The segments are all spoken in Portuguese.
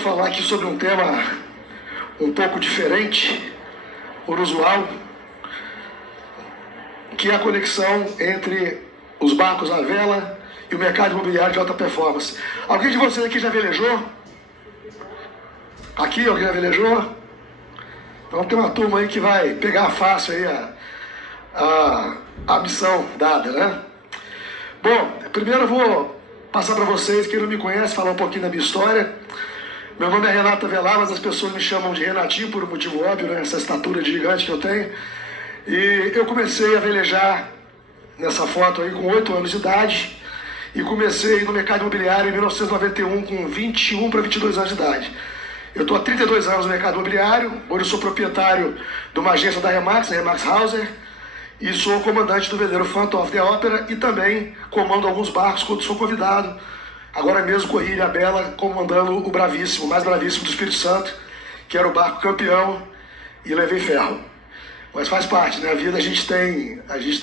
vamos falar aqui sobre um tema um pouco diferente, inusual, que é a conexão entre os barcos à vela e o mercado imobiliário de alta performance. Alguém de vocês aqui já velejou? Aqui, alguém já velejou? Então tem uma turma aí que vai pegar fácil aí a missão dada, né? Bom, primeiro eu vou passar para vocês, quem não me conhece, falar um pouquinho da minha história. Meu nome é Renato Avelar, mas as pessoas me chamam de Renatinho por um motivo óbvio, né? Essa estatura gigante que eu tenho. E eu comecei a velejar nessa foto aí com 8 anos de idade e comecei no mercado imobiliário em 1991 com 21 para 22 anos de idade. Eu estou há 32 anos no mercado imobiliário, hoje eu sou proprietário de uma agência da Remax, a Remax Hauser, e sou comandante do veleiro Phantom of the Opera e também comando alguns barcos quando sou convidado. Agora mesmo corri Ilha Bela comandando o Bravíssimo, o mais bravíssimo do Espírito Santo, que era o barco campeão, e levei ferro. Mas faz parte, né? A vida a gente tem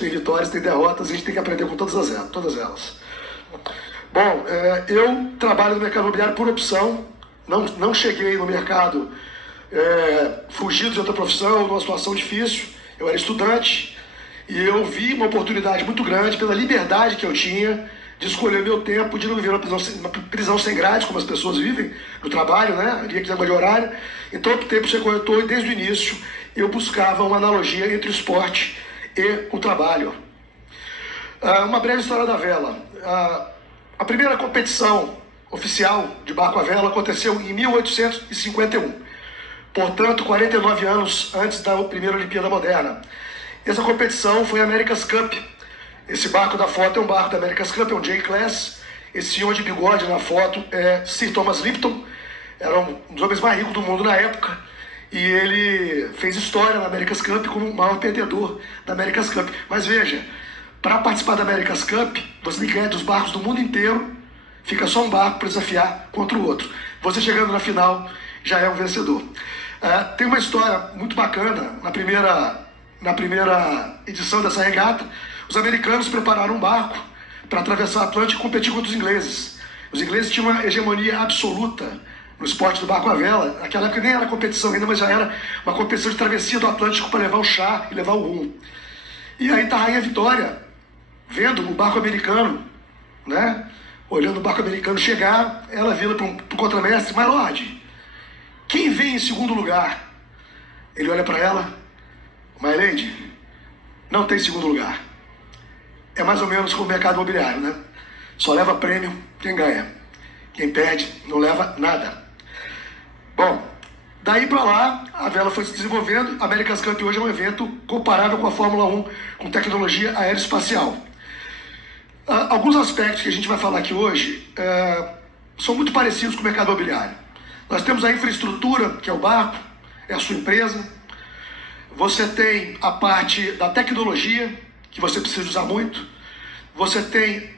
vitórias, tem derrotas, a gente tem que aprender com todas elas. Bom, eu trabalho no mercado imobiliário por opção, não cheguei no mercado fugido de outra profissão, numa situação difícil. Eu era estudante e eu vi uma oportunidade muito grande pela liberdade que eu tinha de escolher o meu tempo, de não viver uma prisão sem grade, como as pessoas vivem no trabalho, né? Havia que de horário. Então eu optei por ser corretor e desde o início eu buscava uma analogia entre o esporte e o trabalho. Uma breve história da vela. A primeira competição oficial de barco à vela aconteceu em 1851. Portanto, 49 anos antes da primeira Olimpíada Moderna. Essa competição foi a America's Cup. Esse barco da foto é um barco da America's Cup, é um J-Class. Esse senhor de bigode na foto é Sir Thomas Lipton, era um dos homens mais ricos do mundo na época, e ele fez história na America's Cup como o maior perdedor da America's Cup. Mas veja, para participar da America's Cup, você tem que ganhar dos barcos do mundo inteiro, fica só um barco para desafiar contra o outro. Você chegando na final já é um vencedor. Tem uma história muito bacana, na primeira edição dessa regata, os americanos prepararam um barco para atravessar o Atlântico e competir contra os ingleses. Os ingleses tinham uma hegemonia absoluta no esporte do barco à vela. Naquela época nem era competição ainda, mas já era uma competição de travessia do Atlântico para levar o chá e levar o rum. E aí tá a Rainha Vitória, vendo o barco americano, né? Olhando o barco americano chegar, ela vira para o contramestre: "My Lord, quem vem em segundo lugar?" Ele olha para ela: "My Lady, não tem segundo lugar." É mais ou menos como o mercado imobiliário, né? Só leva prêmio quem ganha. Quem perde não leva nada. Bom, daí para lá, a vela foi se desenvolvendo. A America's Cup hoje é um evento comparável com a Fórmula 1, com tecnologia aeroespacial. Alguns aspectos que a gente vai falar aqui hoje são muito parecidos com o mercado imobiliário. Nós temos a infraestrutura, que é o barco, é a sua empresa. Você tem a parte da tecnologia, que você precisa usar muito. Você tem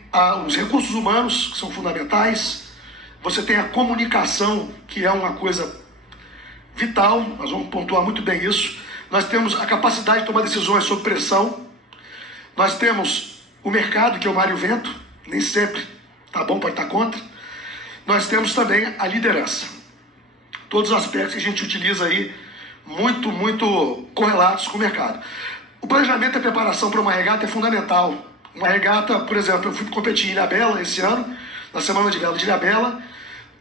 os recursos humanos, que são fundamentais. Você tem a comunicação, que é uma coisa vital, nós vamos pontuar muito bem isso. Nós temos a capacidade de tomar decisões sob pressão. Nós temos o mercado, que é o mar e o vento, nem sempre tá bom para estar contra. Nós temos também a liderança. Todos os aspectos que a gente utiliza aí, muito, muito correlatos com o mercado. O planejamento e a preparação para uma regata é fundamental. Uma regata, por exemplo, eu fui competir em Ilha Bela esse ano, na semana de vela de Ilha Bela,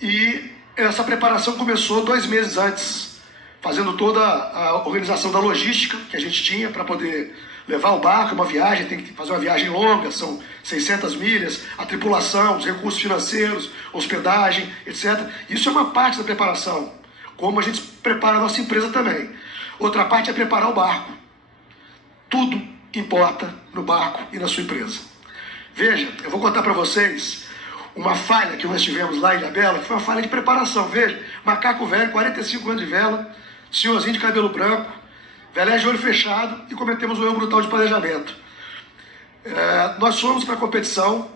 e essa preparação começou 2 meses antes, fazendo toda a organização da logística que a gente tinha para poder levar o barco, uma viagem, tem que fazer uma viagem longa, são 600 milhas, a tripulação, os recursos financeiros, hospedagem, etc. Isso é uma parte da preparação, como a gente prepara a nossa empresa também. Outra parte é preparar o barco. Tudo importa no barco e na sua empresa. Veja, eu vou contar para vocês uma falha que nós tivemos lá em Ilha Bela, que foi uma falha de preparação. Veja, macaco velho, 45 anos de vela, senhorzinho de cabelo branco, velé de olho fechado, e cometemos um erro brutal de planejamento. Nós fomos para a competição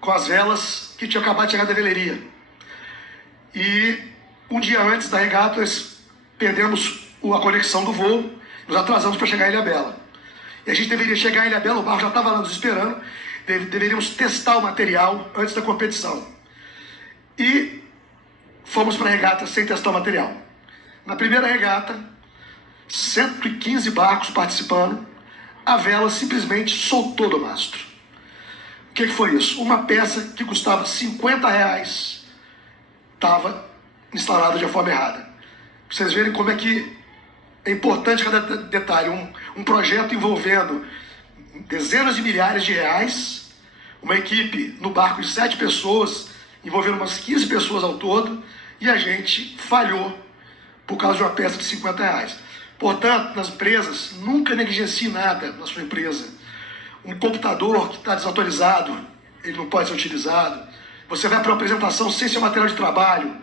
com as velas que tinham acabado de chegar da veleria. E um dia antes da regata, nós perdemos a conexão do voo, nos atrasamos para chegar em Ilha Bela. E a gente deveria chegar em Ilha Bela, o barco já estava lá nos esperando, deveríamos testar o material antes da competição. E fomos para a regata sem testar o material. Na primeira regata, 115 barcos participando, a vela simplesmente soltou do mastro. O que foi isso? Uma peça que custava R$50 estava instalada de forma errada. Pra vocês verem como é que é importante cada detalhe. Um projeto envolvendo dezenas de milhares de reais, uma equipe no barco de 7 pessoas, envolvendo umas 15 pessoas ao todo, e a gente falhou por causa de uma peça de R$50. Portanto, nas empresas, nunca negligencie nada na sua empresa. Um computador que está desatualizado, ele não pode ser utilizado. Você vai para uma apresentação sem seu material de trabalho.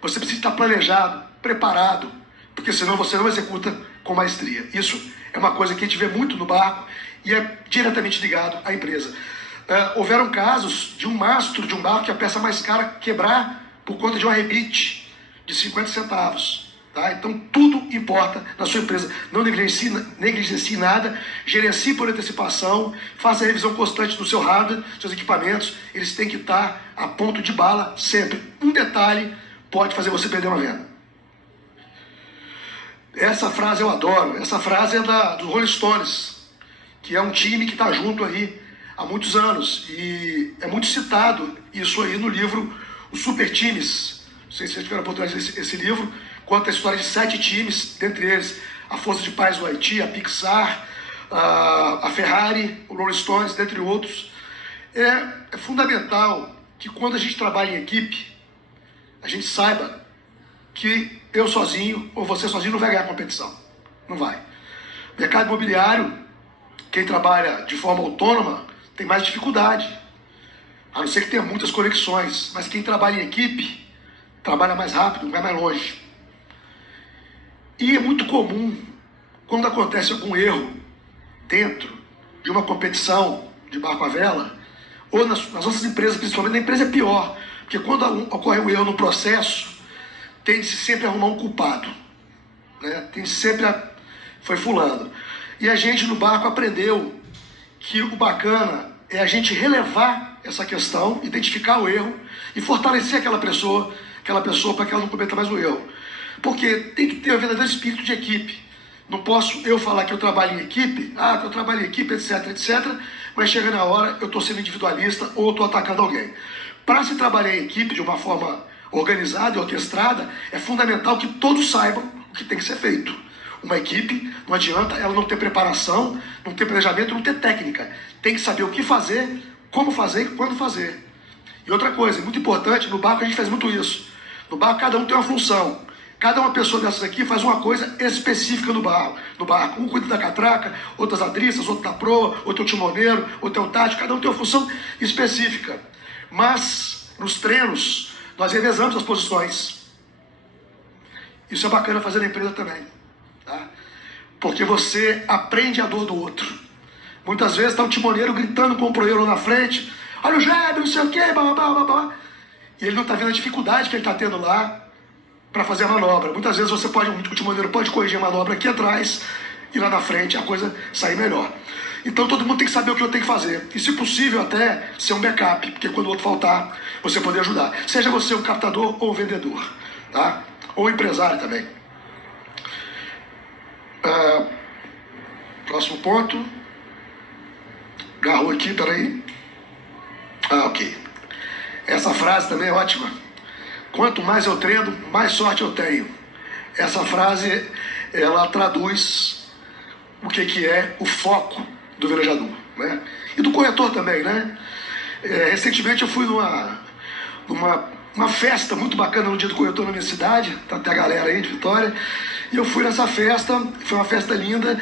Você precisa estar planejado, preparado, porque senão você não executa com maestria. Isso é uma coisa que a gente vê muito no barco e é diretamente ligado à empresa. Houveram casos de um mastro de um barco que a peça mais cara quebrar por conta de um arrebite de 50 centavos. Tá? Então tudo importa na sua empresa. Não negligencie nada, gerencie por antecipação, faça a revisão constante do seu hardware, seus equipamentos, eles têm que estar a ponto de bala sempre. Um detalhe pode fazer você perder uma venda. Essa frase eu adoro, essa frase é dos Rolling Stones, que é um time que está junto aí há muitos anos, e é muito citado isso aí no livro Os Super Times. Não sei se vocês tiveram a oportunidade de ler esse livro, conta a história de 7 times, dentre eles a Força de Paz do Haiti, a Pixar, a Ferrari, o Rolling Stones, dentre outros. É fundamental que quando a gente trabalha em equipe, a gente saiba que eu sozinho ou você sozinho não vai ganhar a competição. Não vai. Mercado imobiliário, quem trabalha de forma autônoma tem mais dificuldade, a não ser que tenha muitas conexões, mas quem trabalha em equipe trabalha mais rápido, vai mais longe. E é muito comum, quando acontece algum erro dentro de uma competição de barco à vela, ou nas nossas empresas, principalmente na empresa é pior, porque quando ocorre um erro no processo, tem-se sempre a arrumar um culpado, né? Tem-se sempre foi fulano. E a gente no barco aprendeu que o bacana é a gente relevar essa questão, identificar o erro e fortalecer aquela pessoa para que ela não cometa mais o erro. Porque tem que ter um verdadeiro espírito de equipe. Não posso eu falar que eu trabalho em equipe, que eu trabalho em equipe, etc, mas chega na hora eu estou sendo individualista ou estou atacando alguém. Para se trabalhar em equipe de uma forma organizada e orquestrada, é fundamental que todos saibam o que tem que ser feito. Uma equipe, não adianta ela não ter preparação, não ter planejamento, não ter técnica. Tem que saber o que fazer, como fazer e quando fazer. E outra coisa, muito importante, no barco a gente faz muito isso. No barco cada um tem uma função. Cada uma pessoa dessas aqui faz uma coisa específica no barco. Um cuida da catraca, outro das adriças, outro da proa, outro é o timoneiro, outro é o tático. Cada um tem uma função específica. Mas, nos treinos, nós revezamos as posições. Isso é bacana fazer na empresa também. Tá? Porque você aprende a dor do outro. Muitas vezes está o timoneiro gritando com o proeiro na frente. Olha o Jébio, não sei o quê, blá, blá, blá, blá. E ele não está vendo a dificuldade que ele está tendo lá para fazer a manobra. Muitas vezes o timoneiro pode corrigir a manobra aqui atrás e lá na frente a coisa sair melhor. Então todo mundo tem que saber o que eu tenho que fazer. E se possível até ser um backup, porque quando o outro faltar, você poder ajudar. Seja você um captador ou um vendedor, tá? Ou um empresário também. Próximo ponto. Agarrou aqui, peraí. Ok. Essa frase também é ótima. Quanto mais eu treino, mais sorte eu tenho. Essa frase, ela traduz o que é o foco do velejador, né? E do corretor também, né? Recentemente eu fui numa festa muito bacana no dia do corretor na minha cidade, tá até a galera aí de Vitória, e eu fui nessa festa, foi uma festa linda,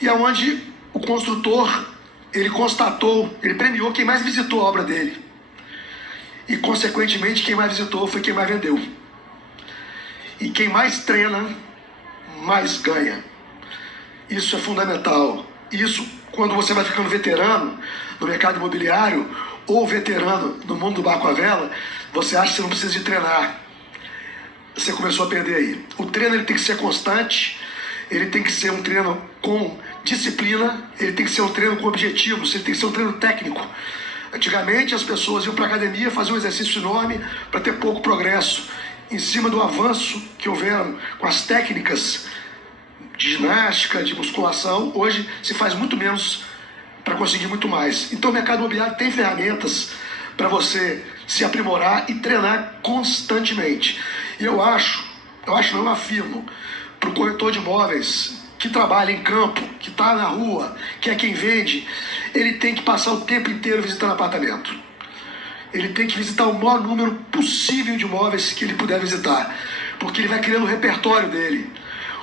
e aonde o construtor, ele premiou quem mais visitou a obra dele. E, consequentemente, quem mais visitou foi quem mais vendeu. E quem mais treina, mais ganha. Isso é fundamental. Isso, quando você vai ficando veterano no mercado imobiliário, ou veterano no mundo do barco à vela, você acha que você não precisa de treinar. Você começou a perder aí. O treino ele tem que ser constante, ele tem que ser um treino com disciplina, ele tem que ser um treino com objetivos, ele tem que ser um treino técnico. Antigamente as pessoas iam para a academia fazer um exercício enorme para ter pouco progresso. em cima do avanço que houveram com as técnicas de ginástica, de musculação, hoje se faz muito menos para conseguir muito mais. Então o mercado imobiliário tem ferramentas para você se aprimorar e treinar constantemente. E eu afirmo, para o corretor de imóveis que trabalha em campo, que está na rua, que é quem vende, ele tem que passar o tempo inteiro visitando apartamento. Ele tem que visitar o maior número possível de imóveis que ele puder visitar, porque ele vai criando o repertório dele.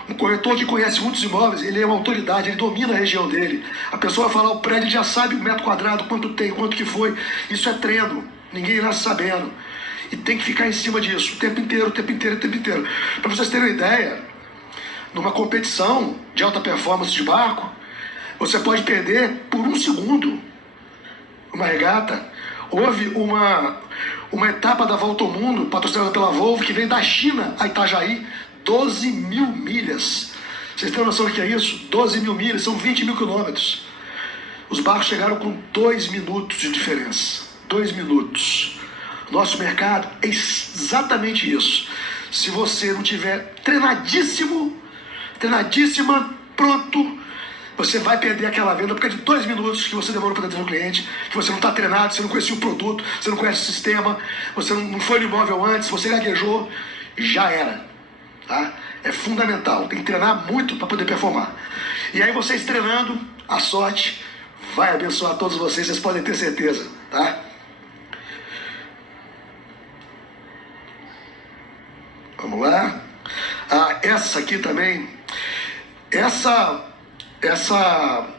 Um corretor que conhece muitos imóveis, ele é uma autoridade, ele domina a região dele. A pessoa vai falar o prédio, ele já sabe o metro quadrado, quanto tem, quanto que foi. Isso é treino, ninguém nasce sabendo. E tem que ficar em cima disso o tempo inteiro, o tempo inteiro, o tempo inteiro. Para vocês terem uma ideia, numa competição de alta performance de barco, você pode perder por 1 segundo uma regata. Houve uma etapa da Volta ao Mundo, patrocinada pela Volvo, que veio da China a Itajaí, 12 mil milhas. Vocês têm noção do que é isso? 12 mil milhas, são 20 mil quilômetros. Os barcos chegaram com 2 minutos de diferença. 2 minutos. Nosso mercado é exatamente isso. Se você não tiver treinadíssima, pronto, você vai perder aquela venda por causa de 2 minutos que você demorou para atender o cliente, que você não está treinado, você não conhecia o produto, você não conhece o sistema, você não foi no imóvel antes, você gaguejou, já era. Tá? É fundamental, tem que treinar muito para poder performar. E aí vocês treinando, a sorte vai abençoar todos vocês podem ter certeza. Tá? Vamos lá. Essa aqui também, essa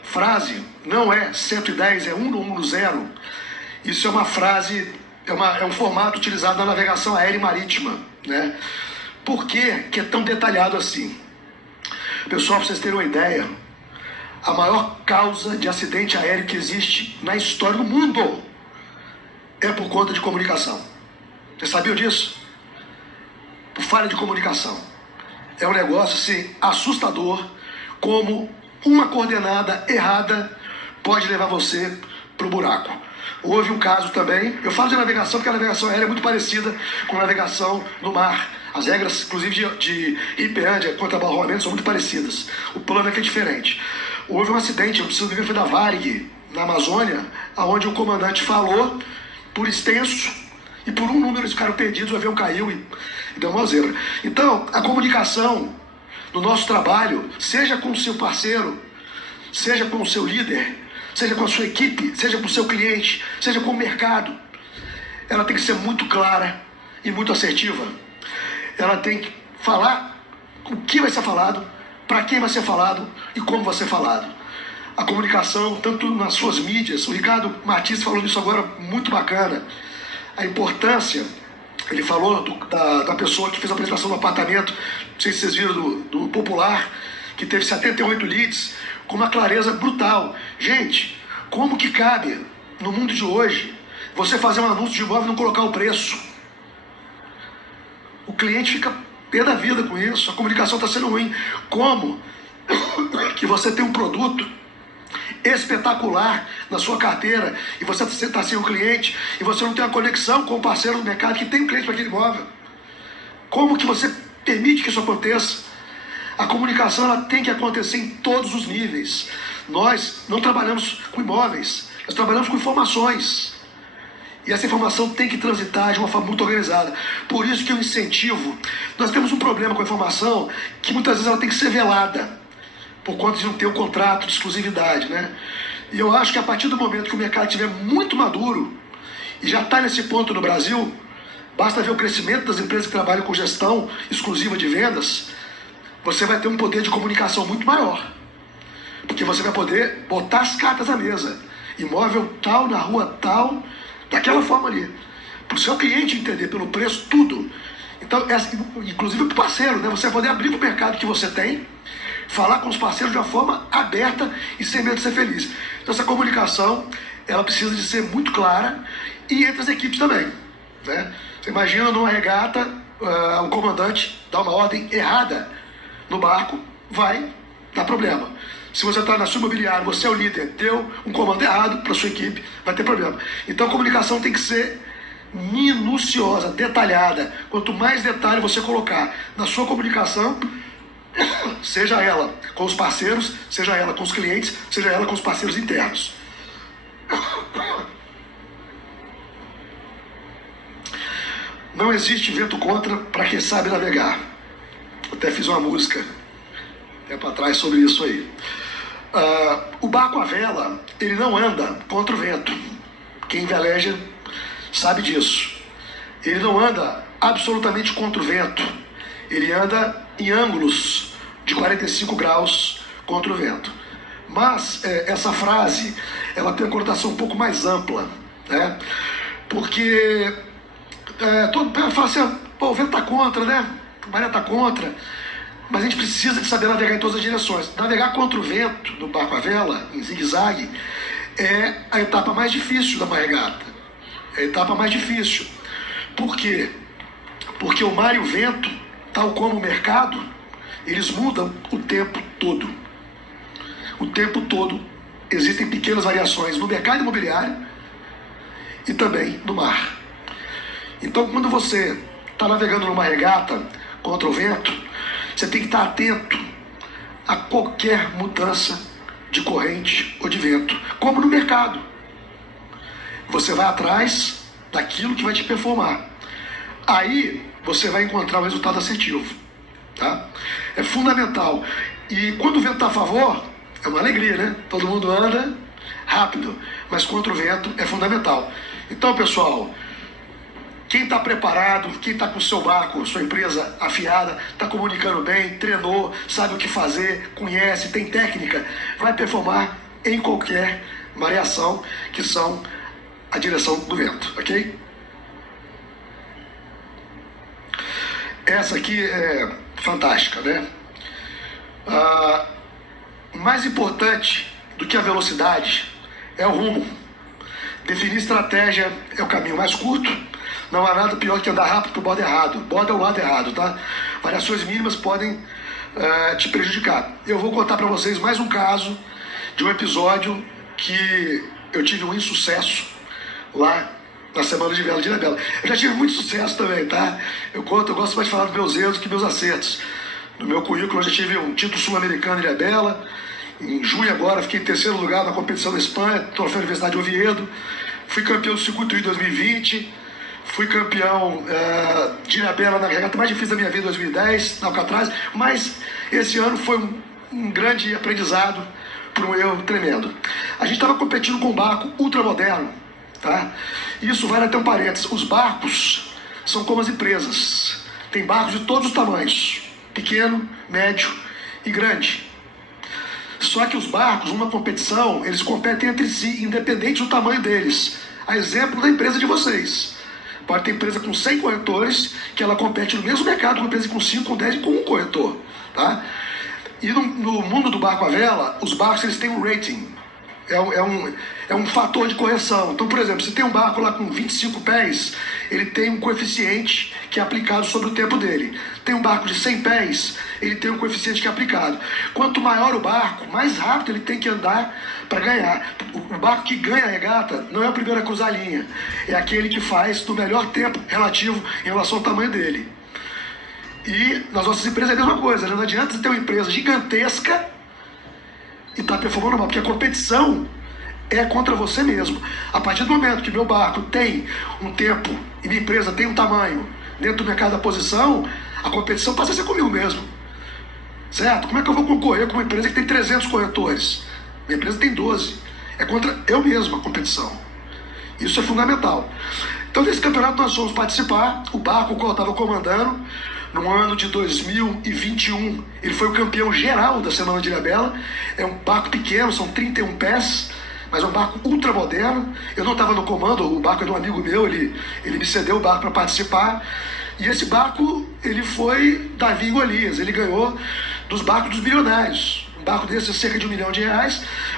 frase não é 110, é 1 no 0. Isso é uma frase, é um formato utilizado na navegação aérea e marítima, né? Por que é tão detalhado assim? Pessoal, para vocês terem uma ideia, a maior causa de acidente aéreo que existe na história do mundo é por conta de comunicação. Vocês sabiam disso? Por falha de comunicação. É um negócio assim, assustador, como uma coordenada errada pode levar você para o buraco. Houve um caso também, eu falo de navegação porque a navegação aérea é muito parecida com a navegação no mar. As regras, inclusive de IPAND, contra barroamento, são muito parecidas. O plano é que é diferente. Houve um acidente, eu preciso ver, foi da Varig, na Amazônia, onde o comandante falou por extenso e por um número eles ficaram perdidos, o avião caiu e deu uma zebra. Então, a comunicação no nosso trabalho, seja com o seu parceiro, seja com o seu líder, seja com a sua equipe, seja com o seu cliente, seja com o mercado, ela tem que ser muito clara e muito assertiva. Ela tem que falar o que vai ser falado, para quem vai ser falado e como vai ser falado. A comunicação, tanto nas suas mídias, o Ricardo Martins falou disso agora, muito bacana. A importância, ele falou da pessoa que fez a apresentação do apartamento, não sei se vocês viram, do Popular, que teve 78 leads, com uma clareza brutal. Gente, como que cabe, no mundo de hoje, você fazer um anúncio de imóvel e não colocar o preço? O cliente fica pé da vida com isso, a comunicação está sendo ruim. Como que você tem um produto espetacular na sua carteira e você está sem o cliente e você não tem uma conexão com o parceiro do mercado que tem um cliente para aquele imóvel? Como que você permite que isso aconteça? A comunicação ela tem que acontecer em todos os níveis. Nós não trabalhamos com imóveis, nós trabalhamos com informações. E essa informação tem que transitar de uma forma muito organizada. Por isso que eu incentivo. Nós temos um problema com a informação que muitas vezes ela tem que ser velada, por conta de não ter um contrato de exclusividade, né? E eu acho que a partir do momento que o mercado estiver muito maduro, e já está nesse ponto no Brasil, basta ver o crescimento das empresas que trabalham com gestão exclusiva de vendas, você vai ter um poder de comunicação muito maior. Porque você vai poder botar as cartas na mesa. Imóvel tal, na rua tal, daquela forma ali, para o seu cliente entender pelo preço tudo. Então, inclusive para o parceiro, né? Você vai poder abrir para o mercado que você tem, falar com os parceiros de uma forma aberta e sem medo de ser feliz. Então essa comunicação, ela precisa de ser muito clara e entre as equipes também, né? Você imagina numa regata, o comandante dá uma ordem errada no barco, vai dar problema. Se você está na sua imobiliária, você é o líder, deu um comando errado para a sua equipe, vai ter problema. Então a comunicação tem que ser minuciosa, detalhada. Quanto mais detalhe você colocar na sua comunicação, seja ela com os parceiros, seja ela com os clientes, seja ela com os parceiros internos. Não existe vento contra para quem sabe navegar. Até fiz uma música tempo atrás sobre isso aí. O barco à vela, ele não anda contra o vento. Quem veleja sabe disso. Ele não anda absolutamente contra o vento. Ele anda em ângulos de 45 graus contra o vento. Mas essa frase, ela tem uma conotação um pouco mais ampla, né? Porque todo mundo fala assim, pô, o vento está contra, né? A maré está contra. Mas a gente precisa de saber navegar em todas as direções. Navegar contra o vento no barco à vela, em zigue-zague, é a etapa mais difícil da uma regata. É a etapa mais difícil. Por quê? Porque o mar e o vento, tal como o mercado, eles mudam o tempo todo. O tempo todo existem pequenas variações no mercado imobiliário e também no mar. Então, quando você está navegando numa regata contra o vento, você tem que estar atento a qualquer mudança de corrente ou de vento, como no mercado. Você vai atrás daquilo que vai te performar. Aí você vai encontrar um resultado assertivo. Tá? É fundamental. E quando o vento está a favor, é uma alegria, né? Todo mundo anda rápido, mas contra o vento é fundamental. Então, pessoal, quem está preparado, quem está com o seu barco, sua empresa afiada, está comunicando bem, treinou, sabe o que fazer, conhece, tem técnica, vai performar em qualquer variação que são a direção do vento, ok? Essa aqui é fantástica, né? Mais importante do que a velocidade é o rumo. Definir estratégia é o caminho mais curto. Não há nada pior que andar rápido para o bordo errado. Bordo é o lado errado, tá? Variações mínimas podem te prejudicar. Eu vou contar para vocês mais um caso de um episódio que eu tive um insucesso lá na Semana de Vela de Ilhabela. Eu já tive muito sucesso também, tá? Eu gosto mais de falar dos meus erros que meus acertos. No meu currículo eu já tive um título sul-americano de Ilhabela. Em junho agora fiquei em terceiro lugar na competição da Espanha, troféu Universidade de Oviedo. Fui campeão do circuito em 2020. Fui campeão de Ilhabela na regata mais difícil da minha vida em 2010, na Alcatraz. Mas esse ano foi um grande aprendizado por um erro tremendo. A gente estava competindo com um barco ultramoderno, tá? Isso vale até um parênteses. Os barcos são como as empresas. Tem barcos de todos os tamanhos. Pequeno, médio e grande. Só que os barcos, numa competição, eles competem entre si, independente do tamanho deles. A exemplo da empresa de vocês. Pode ter empresa com 100 corretores, que ela compete no mesmo mercado com uma empresa com 5, com 10 e com um corretor. Tá? E no mundo do barco à vela, os barcos eles têm um rating. É um fator de correção. Então, por exemplo, se tem um barco lá com 25 pés, ele tem um coeficiente que é aplicado sobre o tempo dele. Tem um barco de 100 pés, ele tem um coeficiente que é aplicado. Quanto maior o barco, mais rápido ele tem que andar para ganhar. O barco que ganha a regata não é o primeiro a cruzar a linha, é aquele que faz do melhor tempo relativo em relação ao tamanho dele. E nas nossas empresas é a mesma coisa, né? Não adianta você ter uma empresa gigantesca e está performando mal, porque a competição é contra você mesmo. A partir do momento que meu barco tem um tempo e minha empresa tem um tamanho dentro do mercado da posição, a competição passa a ser comigo mesmo. Certo? Como é que eu vou concorrer com uma empresa que tem 300 corretores? Minha empresa tem 12. É contra eu mesmo a competição. Isso é fundamental. Então, nesse campeonato nós fomos participar. O barco o qual eu estava comandando, no ano de 2021, ele foi o campeão geral da Semana de Ilhabela. É um barco pequeno, são 31 pés, mas é um barco ultramoderno. Eu não estava no comando, o barco é de um amigo meu, ele me cedeu o barco para participar. E esse barco, ele foi Davi e Golias, ele ganhou dos barcos dos milionários. Um barco desse é cerca de R$1 milhão.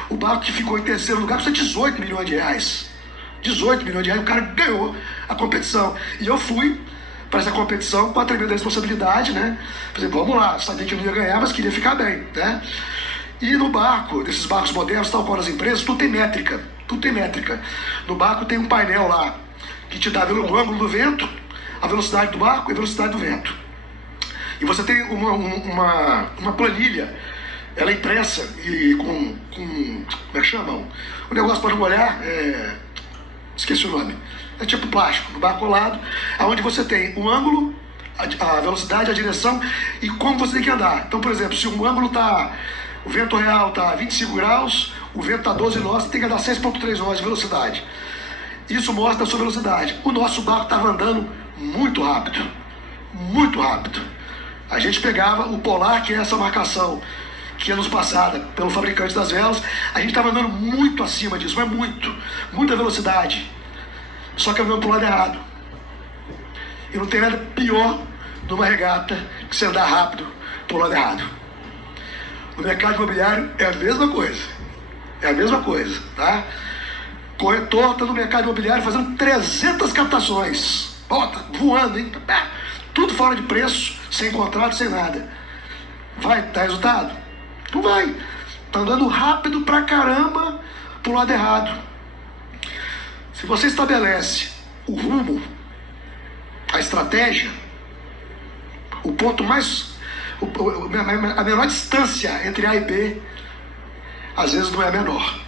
O barco que ficou em terceiro lugar custa R$18 milhões. 18 milhões de reais, o cara ganhou a competição. E eu fui para essa competição com a tremenda responsabilidade, né? Por exemplo, vamos lá, sabia que eu não ia ganhar, mas queria ficar bem, né? E no barco, desses barcos modernos, tal qual as empresas, tudo tem métrica. No barco tem um painel lá, que te dá o ângulo do vento, a velocidade do barco e a velocidade do vento. E você tem uma planilha, ela é impressa e com como é que chama? O negócio para não molhar, esqueci o nome. É tipo plástico, no barco colado, onde você tem o ângulo, a velocidade, a direção e como você tem que andar. Então, por exemplo, se o ângulo o vento real está 25 graus, o vento está 12 nós, você tem que andar 6,3 nós de velocidade. Isso mostra a sua velocidade. O nosso barco estava andando muito rápido. Muito rápido. A gente pegava o polar, que é essa marcação que é nos passada pelo fabricante das velas, a gente estava andando muito acima disso, mas muita velocidade. Só que andando para o lado errado. E não tem nada pior numa regata que você andar rápido para o lado errado. No mercado imobiliário é a mesma coisa. É a mesma coisa, tá? Corretor está no mercado imobiliário fazendo 300 captações. Bota, voando, hein? Tudo fora de preço, sem contrato, sem nada. Vai dar resultado? Não vai. Tá andando rápido pra caramba pro lado errado. Se você estabelece o rumo, a estratégia, o ponto a menor distância entre A e B, às vezes não é a menor.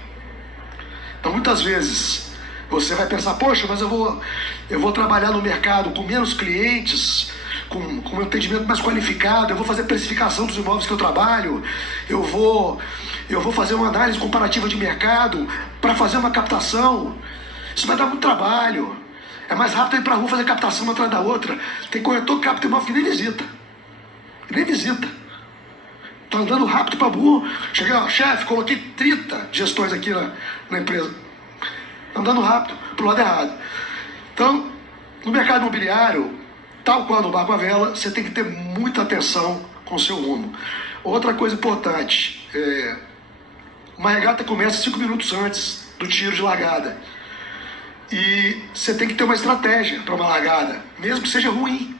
Então muitas vezes você vai pensar, poxa, mas eu vou trabalhar no mercado com menos clientes, com um atendimento mais qualificado, eu vou fazer precificação dos imóveis que eu trabalho, eu vou fazer uma análise comparativa de mercado para fazer uma captação. Isso vai dar muito trabalho. É mais rápido ir para a rua fazer captação uma atrás da outra. Tem corretor que capta imóvel que nem visita. Nem visita. Tá andando rápido para burro. Cheguei, ó, chefe, coloquei 30 gestões aqui na empresa. Andando rápido pro lado errado. Então, no mercado imobiliário, tal qual no barco à vela, você tem que ter muita atenção com o seu rumo. Outra coisa importante, uma regata começa 5 minutos antes do tiro de largada. E você tem que ter uma estratégia para uma largada, mesmo que seja ruim.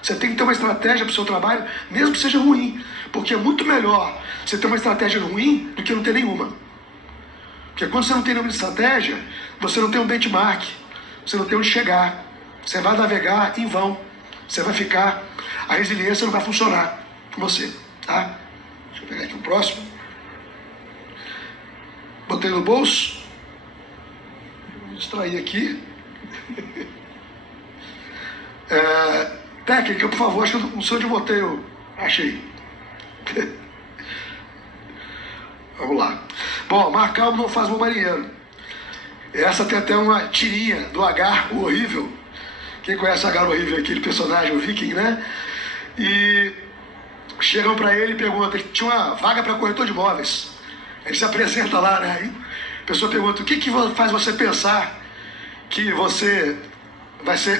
Você tem que ter uma estratégia para o seu trabalho, mesmo que seja ruim. Porque é muito melhor você ter uma estratégia ruim do que não ter nenhuma. Porque quando você não tem nenhuma estratégia, você não tem um benchmark, você não tem onde chegar. Você vai navegar em vão. Você vai ficar... A resiliência não vai funcionar com você, tá? Deixa eu pegar aqui o próximo. Botei no bolso. Vou distrair aqui. Técnica, por favor, acho que não sei onde eu botei. Achei. Vamos lá. Bom, mar calmo não faz bom marinheiro. Essa tem até uma tirinha do Agar, o horrível. Quem conhece Agar o horrível, aquele personagem, o viking, né? E chegam para ele e perguntam, tinha uma vaga para corretor de imóveis. Ele se apresenta lá, né? E a pessoa pergunta, o que faz você pensar que você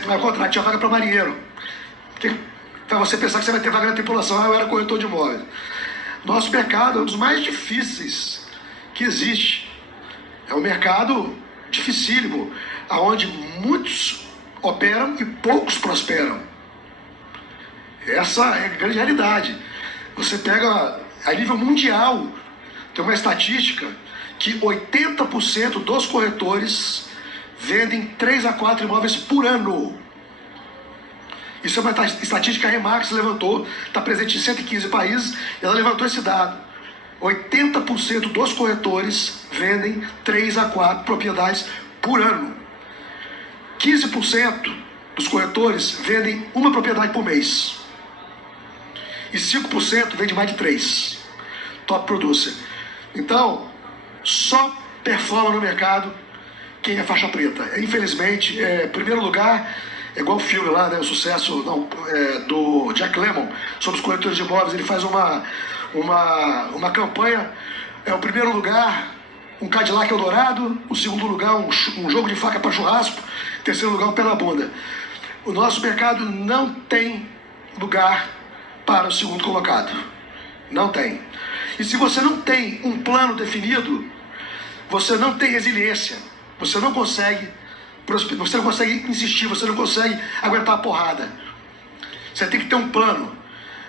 vai contratar? Tinha vaga para marinheiro. O que faz você pensar que você vai ter vaga na tripulação? Eu era corretor de imóveis. Nosso mercado é um dos mais difíceis que existe. É um mercado dificílimo, onde muitos operam e poucos prosperam. Essa é a grande realidade. Você pega a nível mundial, tem uma estatística que 80% dos corretores vendem 3 a 4 imóveis por ano. Isso é uma estatística que a Remax levantou, está presente em 115 países, e ela levantou esse dado. 80% dos corretores vendem 3 a 4 propriedades por ano. 15% dos corretores vendem uma propriedade por mês. E 5% vende mais de 3. Top producer. Então, só performa no mercado quem é faixa preta. Infelizmente, em primeiro lugar, é igual o filme lá, né, o sucesso do Jack Lemmon, sobre os corretores de imóveis. Ele faz uma campanha, o primeiro lugar, um Cadillac Eldorado, o segundo lugar, um jogo de faca para churrasco, terceiro lugar, um pé na bunda. O nosso mercado não tem lugar para o segundo colocado. Não tem. E se você não tem um plano definido, você não tem resiliência. Você não consegue insistir, você não consegue aguentar a porrada. Você tem que ter um plano.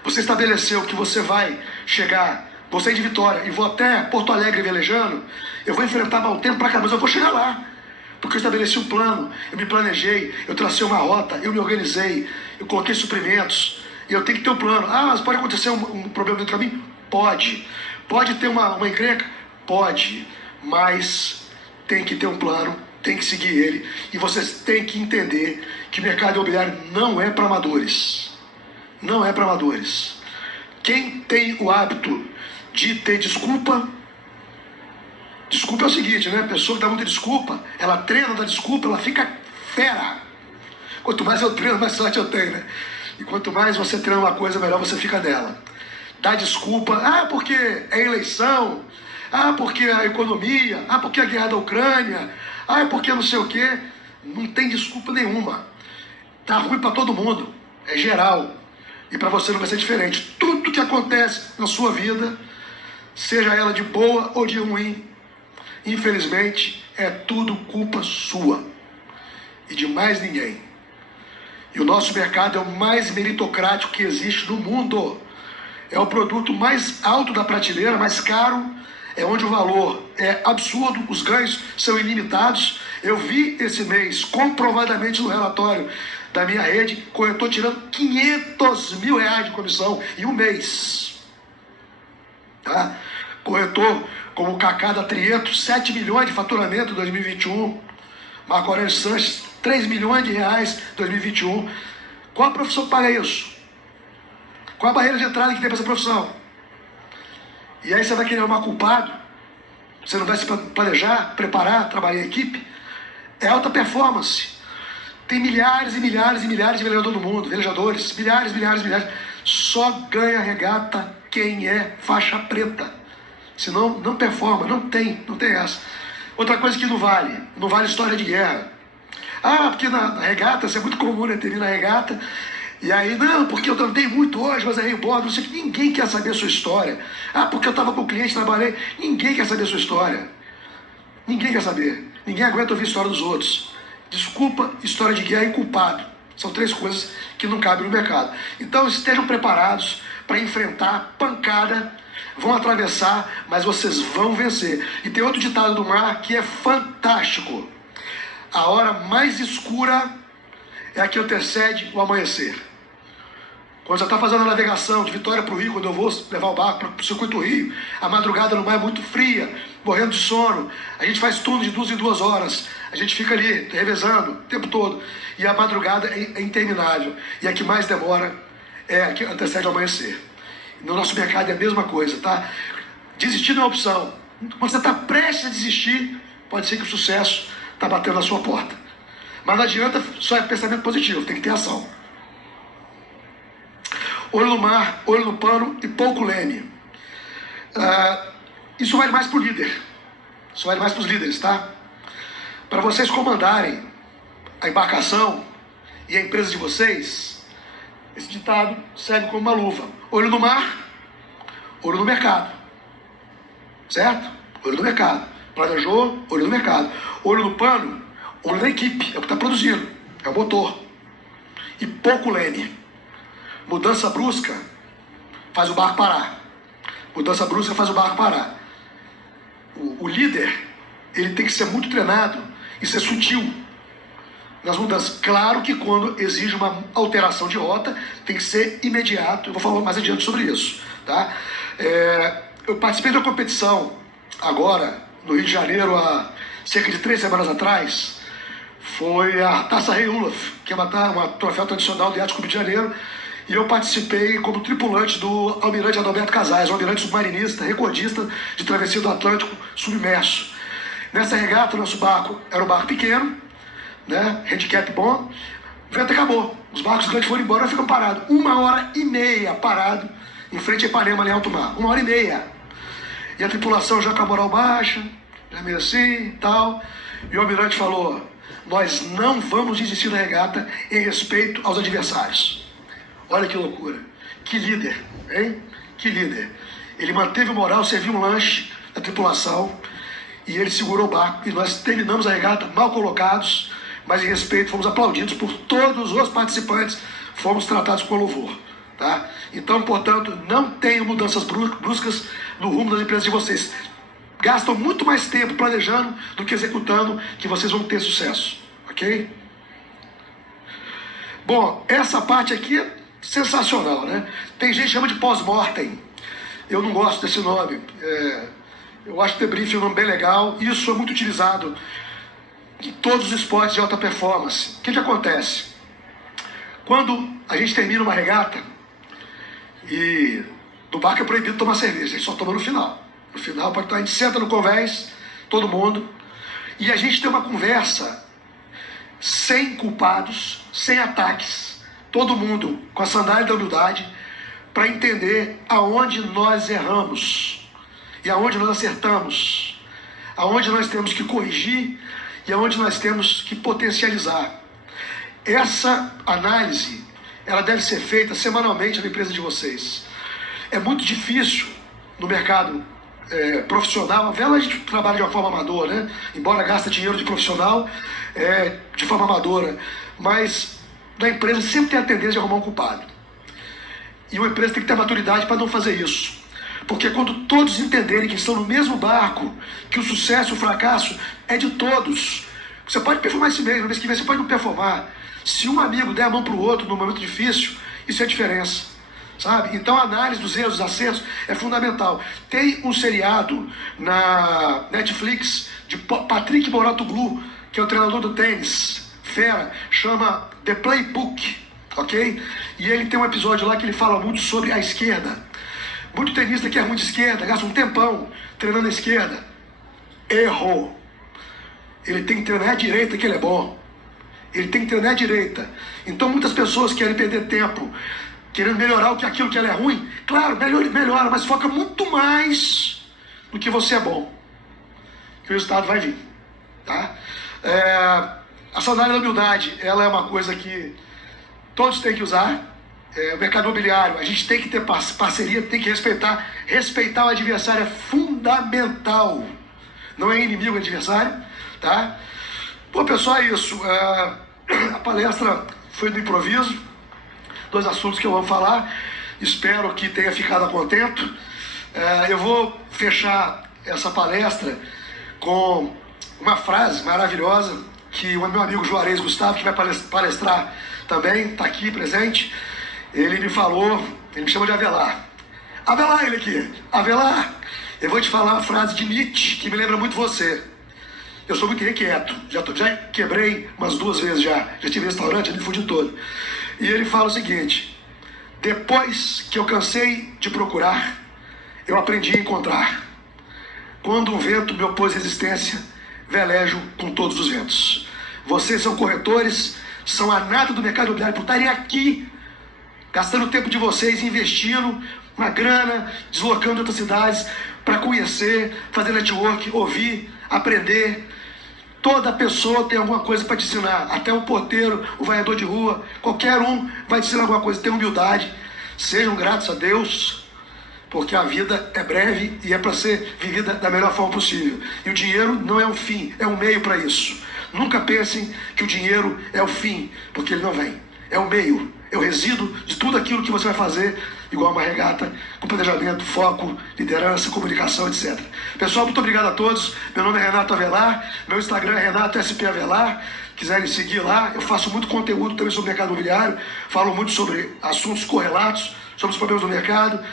Você estabeleceu que você vai chegar, você é de Vitória, e vou até Porto Alegre velejando, eu vou enfrentar mau tempo pra cá, mas eu vou chegar lá. Porque eu estabeleci um plano, eu me planejei, eu tracei uma rota, eu me organizei, eu coloquei suprimentos, e eu tenho que ter um plano. Ah, mas pode acontecer um problema dentro do caminho? Pode. Pode ter uma encrenca? Pode. Mas tem que ter um plano, tem que seguir ele, e vocês têm que entender que o mercado imobiliário não é para amadores. Não é para amadores. Quem tem o hábito de ter desculpa é o seguinte, né? A pessoa que dá muita desculpa, ela treina da desculpa, ela fica fera. Quanto mais eu treino, mais sorte eu tenho, né? E quanto mais você treina uma coisa, melhor você fica nela. Dá desculpa, porque é eleição, porque a economia, porque a guerra da Ucrânia, é porque não sei o quê. Não tem desculpa nenhuma. Tá ruim para todo mundo, é geral. E para você não vai ser diferente. Tudo que acontece na sua vida, seja ela de boa ou de ruim, infelizmente, é tudo culpa sua e de mais ninguém. E o nosso mercado é o mais meritocrático que existe no mundo. É o produto mais alto da prateleira, mais caro, é onde o valor é absurdo, os ganhos são ilimitados. Eu vi esse mês, comprovadamente no relatório da minha rede, eu estou tirando 500 mil reais de comissão em um mês. Tá? Corretor como o Cacá da Trieto, 7 milhões de faturamento em 2021. Marco Aurélio Sanches, 3 milhões de reais em 2021. Qual a profissão que paga isso? Qual a barreira de entrada que tem para essa profissão? E aí você vai querer arrumar culpado? Você não vai se planejar, preparar, trabalhar em equipe? É alta performance. Tem milhares e milhares e milhares de velejadores no mundo, velejadores, milhares, milhares, milhares. Só ganha regata quem é faixa preta. Senão não performa, não tem essa. Outra coisa que não vale história de guerra. Porque na regata, isso é muito comum, né, ter vindo na regata, e aí, não, porque eu andei muito hoje, mas errei o bordo, não sei o que, ninguém quer saber a sua história. Porque eu estava com o cliente, trabalhei, ninguém quer saber a sua história. Ninguém quer saber, ninguém aguenta ouvir a história dos outros. Desculpa, história de guerra e culpado. São 3 coisas que não cabem no mercado. Então estejam preparados para enfrentar pancada, vão atravessar, mas vocês vão vencer. E tem outro ditado do mar que é fantástico. A hora mais escura é a que antecede o amanhecer. Quando você está fazendo a navegação de Vitória para o Rio, quando eu vou levar o barco para o Circuito Rio, a madrugada no mar é muito fria, morrendo de sono, a gente faz turno de 2 em 2 horas, a gente fica ali revezando o tempo todo, e a madrugada é interminável, e a que mais demora é a que antecede o amanhecer. No nosso mercado é a mesma coisa, tá? Desistir não é opção. Quando você está prestes a desistir, pode ser que o sucesso está batendo na sua porta. Mas não adianta só pensamento positivo, tem que ter ação. Olho no mar, olho no pano e pouco leme. Isso vale mais para o líder. Isso vale mais para os líderes, tá? Para vocês comandarem a embarcação e a empresa de vocês, esse ditado serve como uma luva. Olho no mar, olho no mercado. Certo? Olho no mercado. Planejou, olho no mercado. Olho no pano, olho na equipe. É o que está produzindo. É o motor. E pouco leme. Mudança brusca faz o barco parar. Mudança brusca faz o barco parar. O líder, ele tem que ser muito treinado e ser sutil nas mudanças. Claro que quando exige uma alteração de rota, tem que ser imediato. Eu vou falar mais adiante sobre isso. Tá? Eu participei de uma competição agora, no Rio de Janeiro, há cerca de 3 semanas atrás. Foi a Taça Rei Olaf, que é uma troféu tradicional do Iate Clube de Janeiro. E eu participei como tripulante do almirante Adalberto Casais, um almirante submarinista, recordista de travessia do Atlântico submerso. Nessa regata, nosso barco era um barco pequeno, né, handicap bom, o vento acabou. Os barcos grandes foram embora e ficam parados. 1h30 parado em frente a Ipanema, ali em alto mar. 1h30. E a tripulação já com a moral baixa, já meio assim e tal. E o almirante falou: nós não vamos desistir da regata em respeito aos adversários. Olha que loucura. Que líder, hein? Que líder. Ele manteve o moral, serviu um lanche da tripulação e ele segurou o barco. E nós terminamos a regata mal colocados, mas em respeito fomos aplaudidos por todos os participantes, fomos tratados com louvor. Tá? Então, portanto, não tenham mudanças bruscas no rumo das empresas de vocês. gastam muito mais tempo planejando do que executando, que vocês vão ter sucesso, ok? Bom, essa parte aqui é sensacional, né? Tem gente que chama de pós-mortem. Eu não gosto desse nome. Eu acho que debriefing é um nome bem legal. Isso é muito utilizado em todos os esportes de alta performance. O que acontece? Quando a gente termina uma regata, e no barco é proibido tomar cerveja, a gente só toma no final. No final, a gente senta no convés, todo mundo, e a gente tem uma conversa sem culpados, sem ataques, todo mundo com a sandália da humildade, para entender aonde nós erramos e aonde nós acertamos, aonde nós temos que corrigir e aonde nós temos que potencializar. Essa análise, ela deve ser feita semanalmente na empresa de vocês. É muito difícil no mercado profissional. A Vela, a gente trabalha de uma forma amadora, né? Embora gasta dinheiro de profissional, de forma amadora, mas na empresa sempre tem a tendência de arrumar um culpado. E uma empresa tem que ter maturidade para não fazer isso. Porque quando todos entenderem que estão no mesmo barco, que o sucesso e o fracasso é de todos. Você pode performar esse mês, no mês que vem você pode não performar. Se um amigo der a mão para o outro num momento difícil, isso é a diferença, sabe? Então a análise dos erros, dos acertos é fundamental. Tem um seriado na Netflix de Patrick Mouratoglou, que é o treinador do tênis, fera, chama The Playbook, ok? E ele tem um episódio lá que ele fala muito sobre a esquerda. Muito tenista que é ruim de esquerda, gasta um tempão treinando a esquerda. Errou. Ele tem que treinar a direita, que ele é bom. Ele tem que treinar a direita. Então muitas pessoas querem perder tempo querendo melhorar aquilo que ela é ruim. Claro, melhora, mas foca muito mais no que você é bom, que o resultado vai vir, tá? A sandália da humildade, ela é uma coisa que todos têm que usar. O mercado imobiliário, a gente tem que ter parceria, tem que respeitar o adversário é fundamental. Não é inimigo o adversário, tá? Bom, pessoal, é isso. A palestra foi do improviso, 2 assuntos que eu vou falar. Espero que tenha ficado contento. Eu vou fechar essa palestra com uma frase maravilhosa que o meu amigo Juarez Gustavo, que vai palestrar também, está aqui presente. Ele me falou, ele me chama de Avelar. Avelar, ele aqui. Avelar, eu vou te falar uma frase de Nietzsche que me lembra muito você. Eu sou muito inquieto, já quebrei umas 2 vezes já tive restaurante, me fudi todo. E ele fala o seguinte: depois que eu cansei de procurar, eu aprendi a encontrar. Quando um vento me opôs à existência, velejo com todos os ventos. Vocês são corretores, são a nata do mercado imobiliário por estarem aqui, gastando o tempo de vocês, investindo uma grana, deslocando de outras cidades para conhecer, fazer network, ouvir, aprender. Toda pessoa tem alguma coisa para te ensinar, até o porteiro, o varredor de rua, qualquer um vai te ensinar alguma coisa. Tenha humildade, sejam gratos a Deus, porque a vida é breve e é para ser vivida da melhor forma possível. E o dinheiro não é um fim, é um meio para isso. Nunca pensem que o dinheiro é o fim, porque ele não vem, é o meio, é o resíduo de tudo aquilo que você vai fazer, igual uma regata, com planejamento, foco, liderança, comunicação, etc. Pessoal, muito obrigado a todos. Meu nome é Renato Avelar, meu Instagram é Renato SP Avelar. Quiserem seguir lá, eu faço muito conteúdo também sobre o mercado imobiliário, falo muito sobre assuntos correlatos, sobre os problemas do mercado.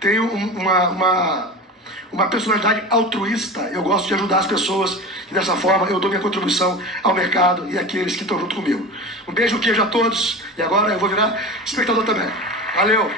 Tenho uma personalidade altruísta, eu gosto de ajudar as pessoas e dessa forma eu dou minha contribuição ao mercado e àqueles que estão junto comigo. Um beijo, queijo a todos, e agora eu vou virar espectador também. Valeu!